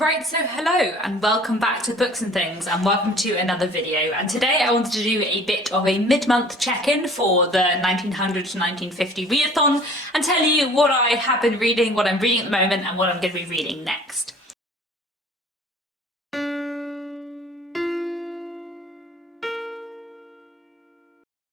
Right, so hello and welcome back to Books and Things and welcome to another video, and today I wanted to do a bit of a mid-month check-in for the 1900 to 1950 readathon and tell you what I have been reading, what I'm reading at the moment and what I'm going to be reading next.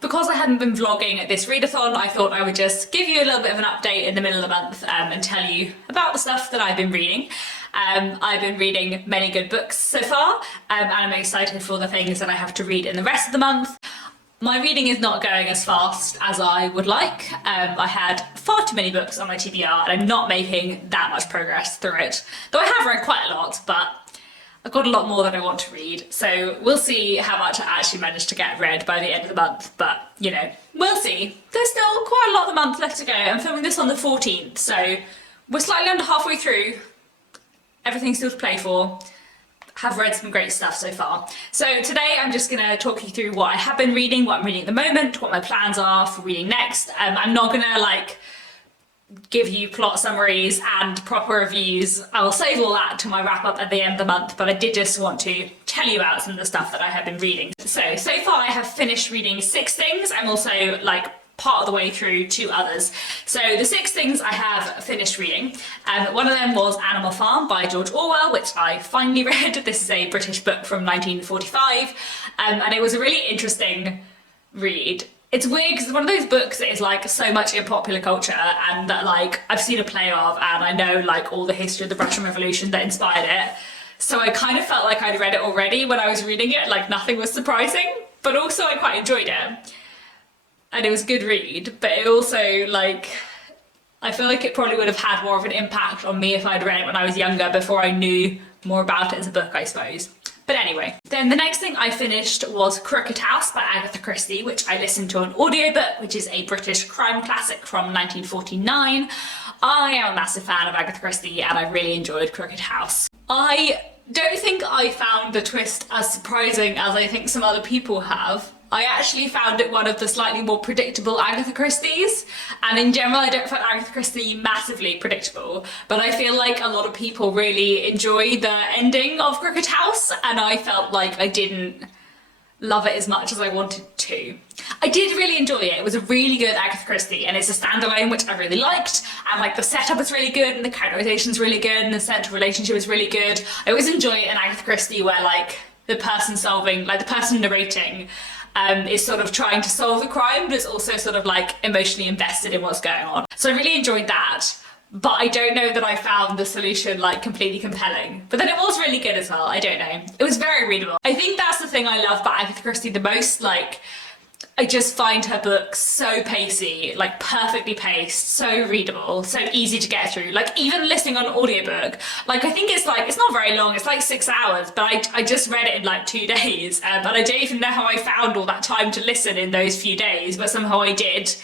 Because I hadn't been vlogging this readathon, I thought I would just give you a little bit of an update in the middle of the month and tell you about the stuff that I've been reading. I've been reading many good books so far, and I'm excited for the things that I have to read in the rest of the month. My reading is not going as fast as I would like. I had far too many books on my TBR and I'm not making that much progress through it. Though I have read quite a lot, but I've got a lot more that I want to read, so we'll see how much I actually manage to get read by the end of the month, but, you know, we'll see. There's still quite a lot of the month left to go. I'm filming this on the 14th, so we're slightly under halfway through. Everything's still to play for. Have read some great stuff so far. So today I'm just going to talk you through what I have been reading, what I'm reading at the moment, what my plans are for reading next. I'm not going to, give you plot summaries and proper reviews. I will save all that to my wrap up at the end of the month, but I did just want to tell you about some of the stuff that I have been reading. So far I have finished reading 6 things. I'm also part of the way through 2 others. So the 6 things I have finished reading, one of them was Animal Farm by George Orwell, which I finally read. This is a British book from 1945, and it was a really interesting read. It's weird because it's one of those books that is so much in popular culture and that I've seen a play of, and I know all the history of the Russian Revolution that inspired it. So I kind of felt like I'd read it already when I was reading it, nothing was surprising, but also I quite enjoyed it. And it was a good read, but it also I feel like it probably would have had more of an impact on me if I'd read it when I was younger before I knew more about it as a book, I suppose. But anyway, then the next thing I finished was Crooked House by Agatha Christie, which I listened to on audiobook, which is a British crime classic from 1949. I am a massive fan of Agatha Christie and I really enjoyed Crooked House. I don't think I found the twist as surprising as I think some other people have. I actually found it one of the slightly more predictable Agatha Christie's, and in general I don't find Agatha Christie massively predictable, but I feel like a lot of people really enjoy the ending of Crooked House, and I felt like I didn't love it as much as I wanted to. I did really enjoy it. It was a really good Agatha Christie, and it's a standalone which I really liked, and the setup is really good, and the characterization's really good, and the central relationship is really good. I always enjoy it in Agatha Christie where the person solving, the person narrating is sort of trying to solve the crime, but is also sort of emotionally invested in what's going on. So I really enjoyed that, but I don't know that I found the solution completely compelling. But then it was really good as well, I don't know. It was very readable. I think that's the thing I love about Agatha Christie the most, I just find her books so pacey, perfectly paced, so readable, so easy to get through. Even listening on audiobook, I think it's not very long, it's 6 hours, but I just read it in 2 days, and I don't even know how I found all that time to listen in those few days, but somehow I did,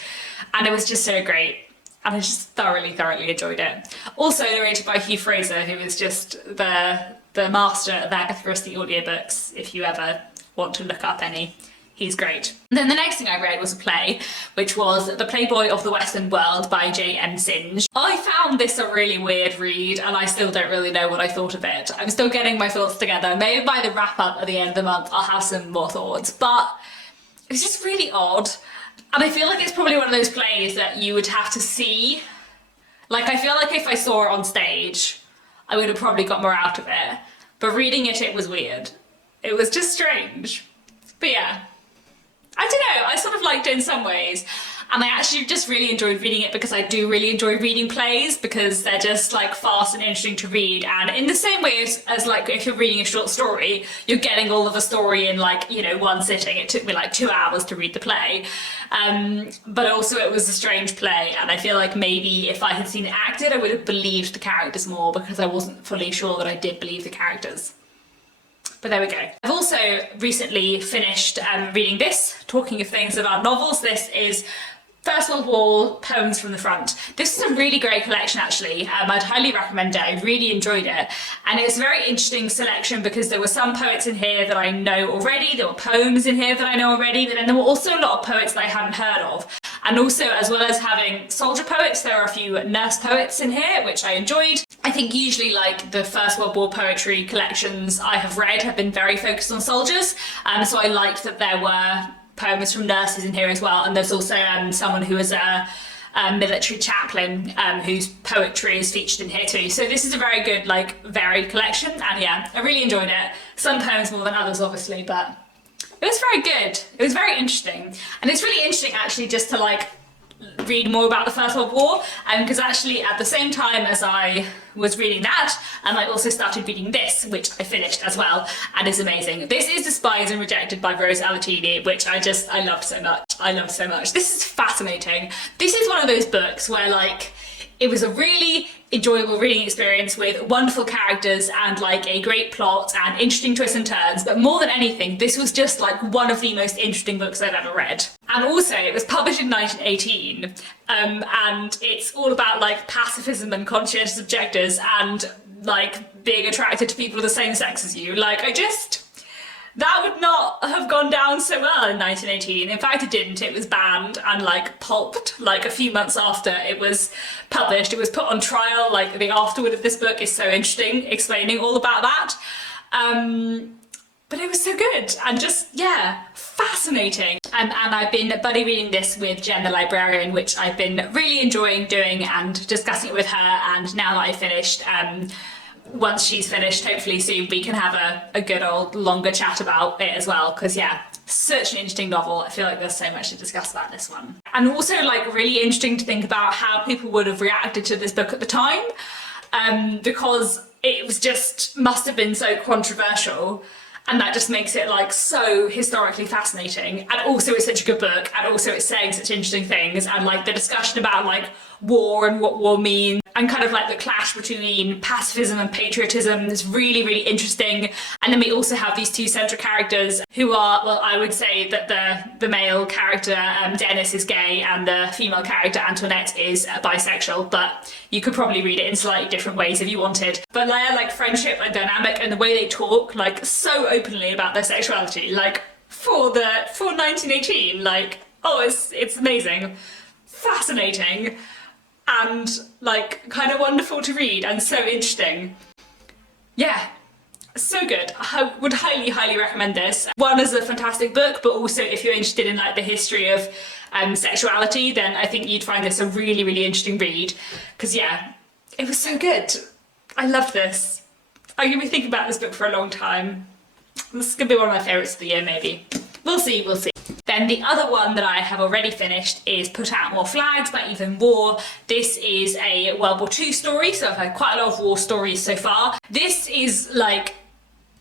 and it was just so great. And I just thoroughly enjoyed it. Also narrated by Hugh Fraser, who is just the master of Agatha Christie audiobooks, if you ever want to look up any. He's great. And then the next thing I read was a play, which was The Playboy of the Western World by J.M. Synge. I found this a really weird read, and I still don't really know what I thought of it. I'm still getting my thoughts together. Maybe by the wrap-up at the end of the month, I'll have some more thoughts, but it was just really odd. And I feel like it's probably one of those plays that you would have to see. I feel like if I saw it on stage, I would have probably got more out of it. But reading it, it was weird. It was just strange. But yeah. I don't know, I sort of liked it in some ways, and I actually just really enjoyed reading it because I do really enjoy reading plays because they're just fast and interesting to read, and in the same way as if you're reading a short story, you're getting all of the story in one sitting. It took me 2 hours to read the play, but also it was a strange play, and I feel like maybe if I had seen it acted I would have believed the characters more because I wasn't fully sure that I did believe the characters. But there we go. I've also recently finished reading this, talking of things about novels. This is First World War Poems from the Front. This is a really great collection actually. I'd highly recommend it. I really enjoyed it. And it's a very interesting selection because there were some poets in here that I know already, there were poems in here that I know already, but then there were also a lot of poets that I hadn't heard of. And also, as well as having soldier poets, there are a few nurse poets in here, which I enjoyed. I think usually like the First World War poetry collections I have read have been very focused on soldiers, so I liked that there were poems from nurses in here as well. And there's also someone who was a military chaplain whose poetry is featured in here too. So this is a very good, like, varied collection, and yeah, I really enjoyed it. Some poems more than others, obviously, but it was very good. It was very interesting. And it's really interesting actually just to like read more about the First World War, because actually at the same time as I was reading that, I also started reading this, which I finished as well, and is amazing. This is Despised and Rejected by Rose Albertini, which I loved so much. I loved so much. This is fascinating. This is one of those books where like it was a really enjoyable reading experience with wonderful characters and like a great plot and interesting twists and turns, but more than anything, this was just like one of the most interesting books I've ever read. And also it was published in 1918, and it's all about like pacifism and conscientious objectors and like being attracted to people of the same sex as you. Like that would not have gone down so well in 1918. In fact, it didn't. It was banned and like pulped like a few months after it was published. It was put on trial. Like the afterword of this book is so interesting, explaining all about that. But it was so good and just, yeah, fascinating. And I've been buddy reading this with Jen the librarian, which I've been really enjoying doing and discussing it with her. And now that I've finished, once she's finished, hopefully soon, we can have a good old longer chat about it as well, because yeah, such an interesting novel. I feel like there's so much to discuss about this one. And also like really interesting to think about how people would have reacted to this book at the time, because it was just must have been so controversial, and that just makes it like so historically fascinating. And also it's such a good book, and also it's saying such interesting things, and like the discussion about like war and what war means, and kind of like the clash between pacifism and patriotism is really, really interesting. And then we also have these two central characters who are, well, I would say that the male character Dennis is gay and the female character Antoinette is bisexual, but you could probably read it in slightly different ways if you wanted. But their like friendship and dynamic and the way they talk like so openly about their sexuality, like for 1918, like, oh, it's amazing, fascinating, and like kind of wonderful to read and so interesting. Yeah, so good. I would highly, highly recommend this. One, as a fantastic book, but also if you're interested in like the history of sexuality, then I think you'd find this a really, really interesting read, because yeah, it was so good. I loved this. I'm gonna be thinking about this book for a long time. This is gonna be one of my favourites of the year, maybe. We'll see, we'll see. Then the other one that I have already finished is Put Out More Flags by Evelyn Waugh. This is a World War II story, so I've had quite a lot of war stories so far. This is like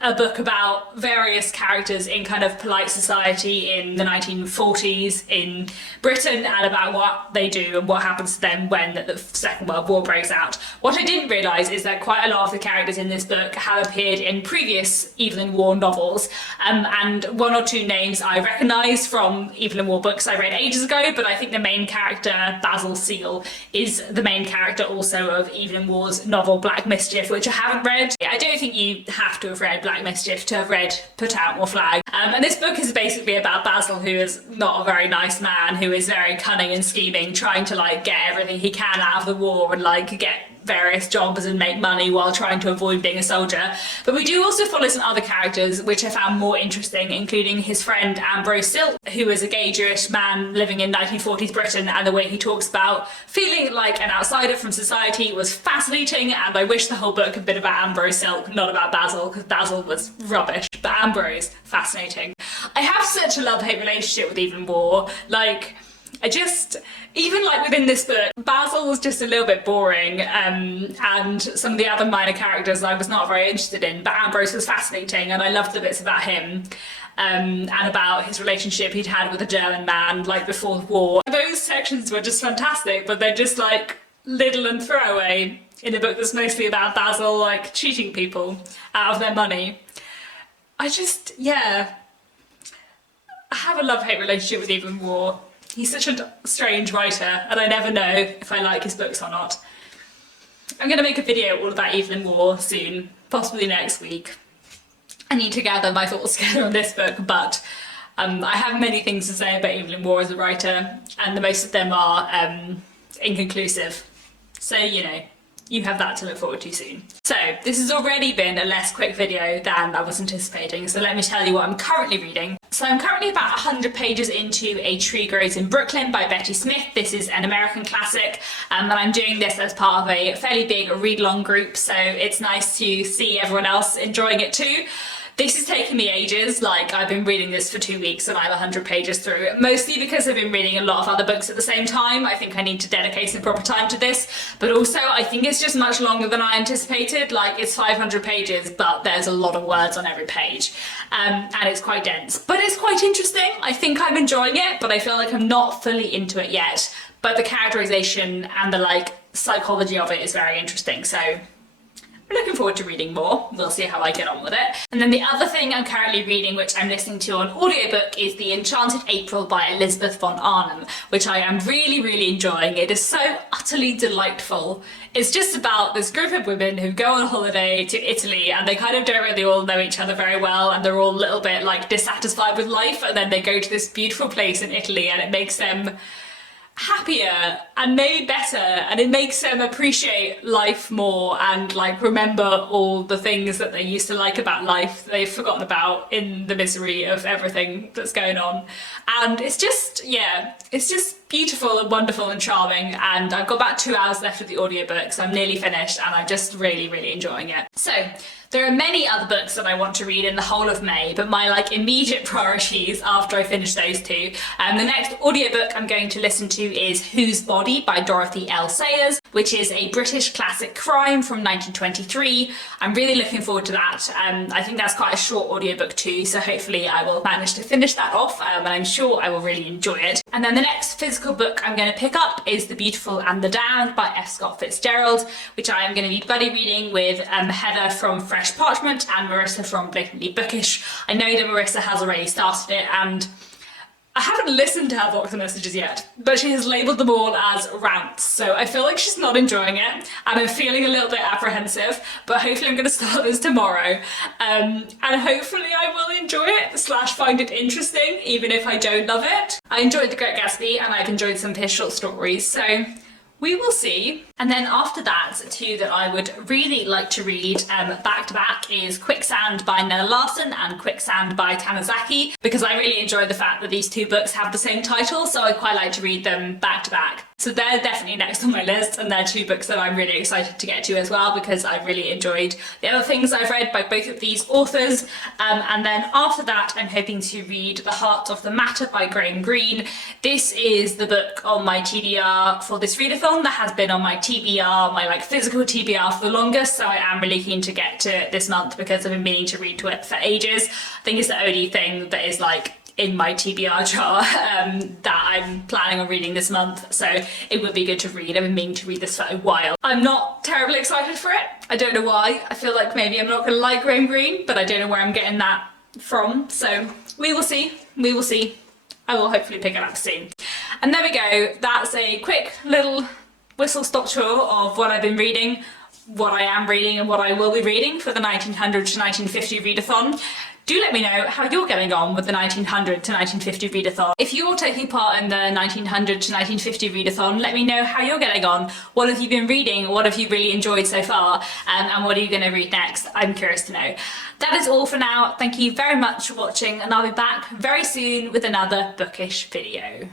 a book about various characters in kind of polite society in the 1940s in Britain, and about what they do and what happens to them when the Second World War breaks out. What I didn't realise is that quite a lot of the characters in this book have appeared in previous Evelyn Waugh novels, and one or two names I recognise from Evelyn Waugh books I read ages ago, but I think the main character, Basil Seal, is the main character also of Evelyn Waugh's novel Black Mischief, which I haven't read. I don't think you have to have read Black Mischief to have read Put Out More Flag. And this book is basically about Basil, who is not a very nice man, who is very cunning and scheming, trying to like get everything he can out of the war and like get various jobs and make money while trying to avoid being a soldier. But we do also follow some other characters which I found more interesting, including his friend Ambrose Silk, who is a gay Jewish man living in 1940s Britain, and the way he talks about feeling like an outsider from society was fascinating, and I wish the whole book had been about Ambrose Silk, not about Basil, because Basil was rubbish, but Ambrose, fascinating. I have such a love-hate relationship with Evelyn Waugh. Like, even like within this book, Basil was just a little bit boring, and some of the other minor characters I was not very interested in, but Ambrose was fascinating, and I loved the bits about him, and about his relationship he'd had with a German man like before the war. Those sections were just fantastic, but they're just like little and throwaway in a book that's mostly about Basil like cheating people out of their money. I have a love-hate relationship with Evelyn Waugh. He's such a strange writer, and I never know if I like his books or not. I'm going to make a video all about Evelyn Waugh soon, possibly next week. I need to gather my thoughts together on this book, but I have many things to say about Evelyn Waugh as a writer, and the most of them are inconclusive. So, you know, you have that to look forward to soon. So this has already been a less quick video than I was anticipating, so let me tell you what I'm currently reading. So I'm currently about 100 pages into A Tree Grows in Brooklyn by Betty Smith. This is an American classic, and I'm doing this as part of a fairly big read-along group, so it's nice to see everyone else enjoying it too. This is taking me ages, like I've been reading this for 2 weeks and I'm 100 pages through, mostly because I've been reading a lot of other books at the same time. I think I need to dedicate some proper time to this, but also I think it's just much longer than I anticipated. Like, it's 500 pages, but there's a lot of words on every page, and it's quite dense, but it's quite interesting. I think I'm enjoying it, but I feel like I'm not fully into it yet, but the characterization and the like psychology of it is very interesting, so I'm looking forward to reading more. We'll see how I get on with it. And then the other thing I'm currently reading, which I'm listening to on audiobook, is The Enchanted April by Elizabeth von Arnim, which I am really, really enjoying. It is so utterly delightful. It's just about this group of women who go on holiday to Italy, and they kind of don't really all know each other very well, and they're all a little bit like dissatisfied with life, and then they go to this beautiful place in Italy and it makes them happier and maybe better, and it makes them appreciate life more and like remember all the things that they used to like about life they've forgotten about in the misery of everything that's going on. And it's just, yeah, it's just beautiful and wonderful and charming, and I've got about 2 hours left of the audiobook, so I'm nearly finished and I'm just really, really enjoying it. So there are many other books that I want to read in the whole of May, but my like immediate priorities after I finish those two. The next audiobook I'm going to listen to is Whose Body by Dorothy L. Sayers, which is a British classic crime from 1923. I'm really looking forward to that. I think that's quite a short audiobook too, so hopefully I will manage to finish that off, and I'm sure I will really enjoy it. And then the next physical book I'm going to pick up is The Beautiful and the Damned by F. Scott Fitzgerald, which I am going to be buddy reading with Heather from Fresh Parchment and Marissa from Blatantly Bookish. I know that Marissa has already started it, and I haven't listened to her Voxer messages yet, but she has labelled them all as rants, so I feel like she's not enjoying it, and I'm feeling a little bit apprehensive, but hopefully I'm going to start this tomorrow, and hopefully I will enjoy it / find it interesting, even if I don't love it. I enjoyed The Great Gatsby, and I've enjoyed some of his short stories, so we will see. And then after that, two that I would really like to read back to back is Quicksand by Nella Larson and Quicksand by Tanizaki, because I really enjoy the fact that these two books have the same title, so I quite like to read them back to back. So they're definitely next on my list, and they're two books that I'm really excited to get to as well, because I really enjoyed the other things I've read by both of these authors. And then after that, I'm hoping to read The Heart of the Matter by Graham Greene. This is the book on my TBR for this readathon that has been on my TBR, my like physical TBR for the longest, so I am really keen to get to it this month because I've been meaning to read to it for ages. I think it's the only thing that is like in my TBR jar that I'm planning on reading this month, so it would be good to read. I've been meaning to read this for a while. I'm not terribly excited for it. I don't know why. I feel like maybe I'm not going to like Graham Greene, but I don't know where I'm getting that from, so we will see. We will see. I will hopefully pick it up soon. And there we go. That's a quick little whistle-stop tour of what I've been reading, what I am reading, and what I will be reading for the 1900 to 1950 readathon. Do let me know how you're getting on with the 1900 to 1950 readathon. If you're taking part in the 1900 to 1950 readathon, let me know how you're getting on. What have you been reading? What have you really enjoyed so far? And what are you going to read next? I'm curious to know. That is all for now. Thank you very much for watching, and I'll be back very soon with another bookish video.